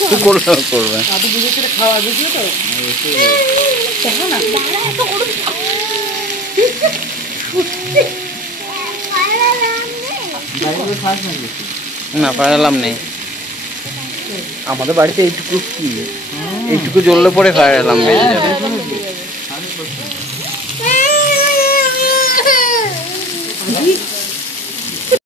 কি করবে খাওয়া বুঝলি তো না ফায়ার নেই আমাদের বাড়িতে এইটুকু কি এইটুকু জ্বললে পরে ফায়ার অ্যালার্ম বেজে যাবে।